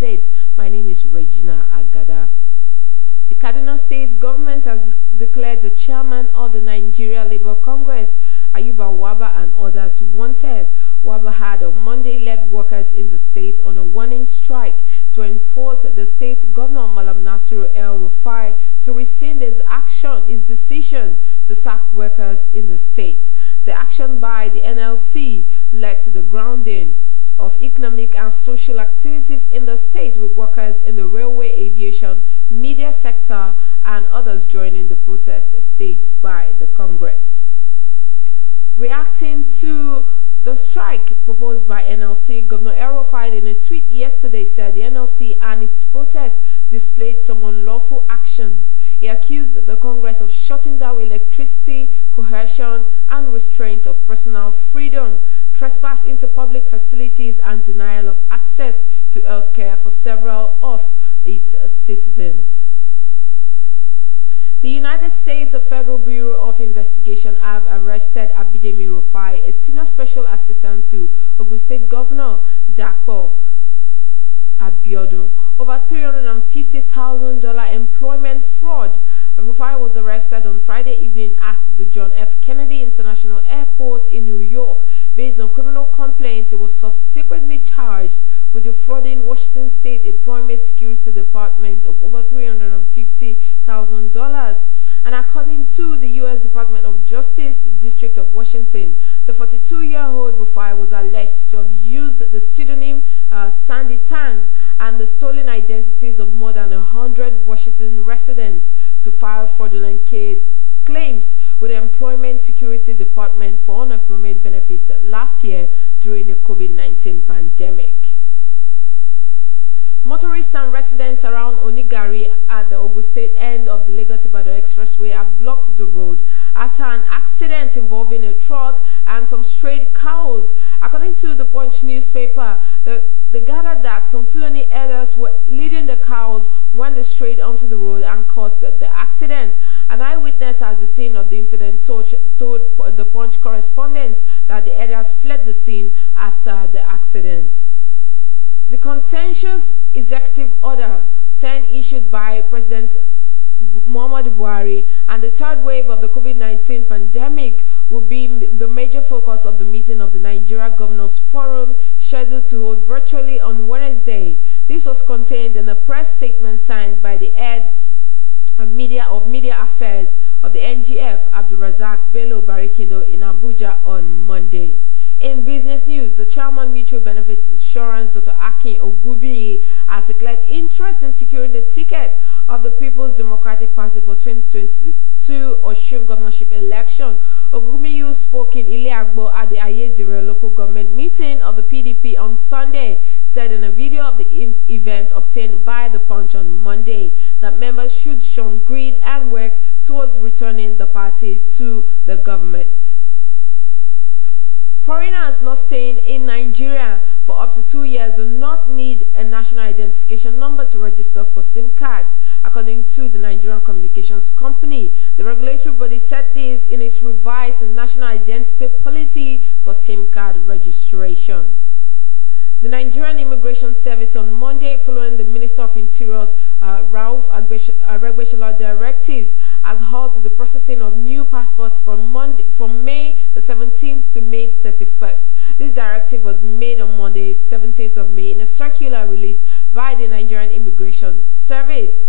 update. My name is Regina Agada. The Kaduna State government has declared the chairman of the Nigeria Labour Congress, Ayuba Waba, and others wanted. Waba had on Monday led workers in the state on a warning strike to enforce the state governor Malam Nasir Elrufai to rescind his decision to sack workers in the state. The action by the NLC led to the grounding of economic and social activities in the state, with workers in the railway, aviation, media sector, and others joining the protest staged by the Congress. Reacting to the strike proposed by NLC, Governor Elrufai in a tweet yesterday said the NLC and its protest displayed some unlawful actions. He accused the Congress of shutting down electricity, coercion, and restraint of personal freedom, trespass into public facilities, and denial of access to health care for several of its citizens. The United States Federal Bureau of Investigation have arrested Abidemi Rufai, a senior special assistant to Ogun State Governor Dapo Abiodun, over $350,000 employment fraud. Rufai was arrested on Friday evening at the John F. Kennedy International Airport in New York. Based on criminal complaints, he was subsequently charged with defrauding Washington State Employment Security Department of over $350,000. And according to the U.S. Department of Justice, District of Washington, the 42-year-old Rufai was alleged to have used the pseudonym Sandy Tang and the stolen identities of more than 100 Washington residents to file fraudulent claims with the Employment Security Department for unemployment benefits last year during the COVID-19 pandemic. Motorists and residents around Onigari at the Ogun State end of the Lagos-Ibadan Expressway have blocked the road after an accident involving a truck and some strayed cows. According to the Punch newspaper, they gathered that some Fulani herders were leading the cows when they strayed onto the road and caused the accident. An eyewitness at the scene of the incident told the Punch correspondent that the herders fled the scene after the accident. The contentious executive order 10 issued by President Muhammadu Buhari and the third wave of the COVID-19 pandemic will be the major focus of the meeting of the Nigeria Governors Forum scheduled to hold virtually on Wednesday. This was contained in a press statement signed by the head of Media Affairs of the NGF, Abdulrazak Bello Barikindo, in Abuja on Monday. In business news, the chairman Mutual Benefits Insurance, Dr. Akin Ogubiyi, has declared interest in securing the ticket of the People's Democratic Party for 2022 Osun governorship election. Ogubiyi spoke in Ile-Agbo at the Ayedire local government meeting of the PDP on Sunday, said in a video of the event obtained by the Punch on Monday that members should show greed and work towards returning the party to the government. Foreigners not staying in Nigeria for up to 2 years do not need a national identification number to register for SIM cards, according to the Nigerian Communications Company. The regulatory body said this in its revised national identity policy for SIM card registration. The Nigerian Immigration Service on Monday, following the Minister of Interior's Rauf Aregbesola directives, has halted the processing of new passports from May the 17th to May 31st. This directive was made on Monday, 17th of May, in a circular released by the Nigerian Immigration Service.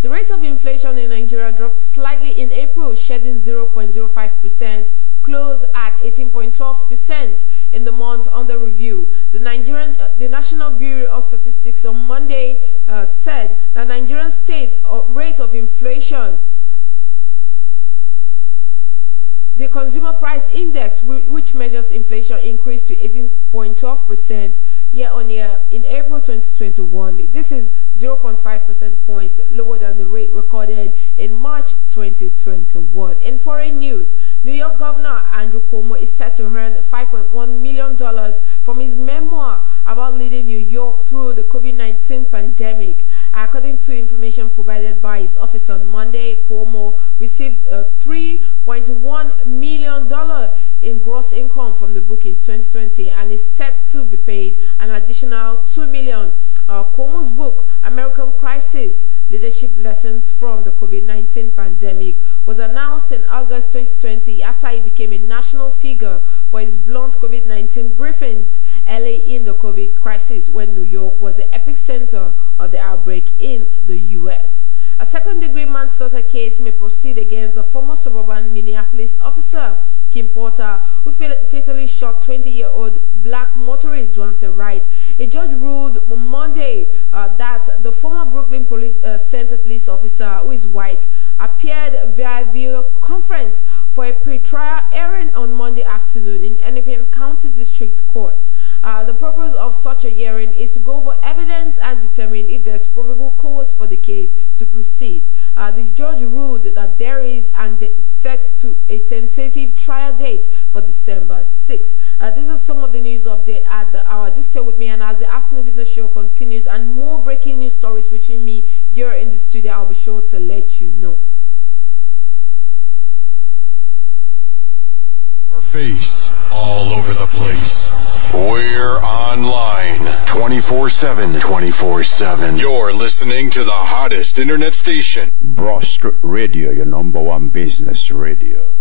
The rate of inflation in Nigeria dropped slightly in April, shedding 0.05%, closed at 18.12% in the month under review. The National Bureau of Statistics on Monday said that Nigerian state's rate of inflation, the Consumer Price Index, which measures inflation, increased to 18.12% year-on-year in April 2021. This is 0.5 percentage points lower than the rate recorded in March 2021. In foreign news, New York Governor Andrew Cuomo is set to earn $5.1 million from his memoir about leading New York through the COVID-19 pandemic. According to information provided by his office on Monday, Cuomo received $3.1 million in gross income from the book in 2020 and is set to be paid an additional $2 million. Cuomo's book, American Crisis: Leadership Lessons from the COVID-19 Pandemic, was announced in August 2020 after he became a national figure for his blunt COVID-19 briefings early in the COVID crisis when New York was the epicenter of the outbreak in the U.S. A second-degree manslaughter case may proceed against the former suburban Minneapolis officer, Kim Porter, who fatally shot 20-year-old black motorist Duante Wright. A judge ruled on Monday that the former Brooklyn Center police officer, who is white, appeared via video conference for a pre-trial hearing on Monday afternoon in Hennepin County District Court. The purpose of such a hearing is to go over evidence and determine if there's probable cause for the case to proceed. The judge ruled that there is and set to a tentative trial date for December 6. These are some of the news update at the hour. Just stay with me, and as the afternoon business show continues and more breaking news stories between me here in the studio, I'll be sure to let you know. Our face all over the place. We're online 24/7. 24/7. You're listening to the hottest internet station. Broad Street Radio, your #1 business radio.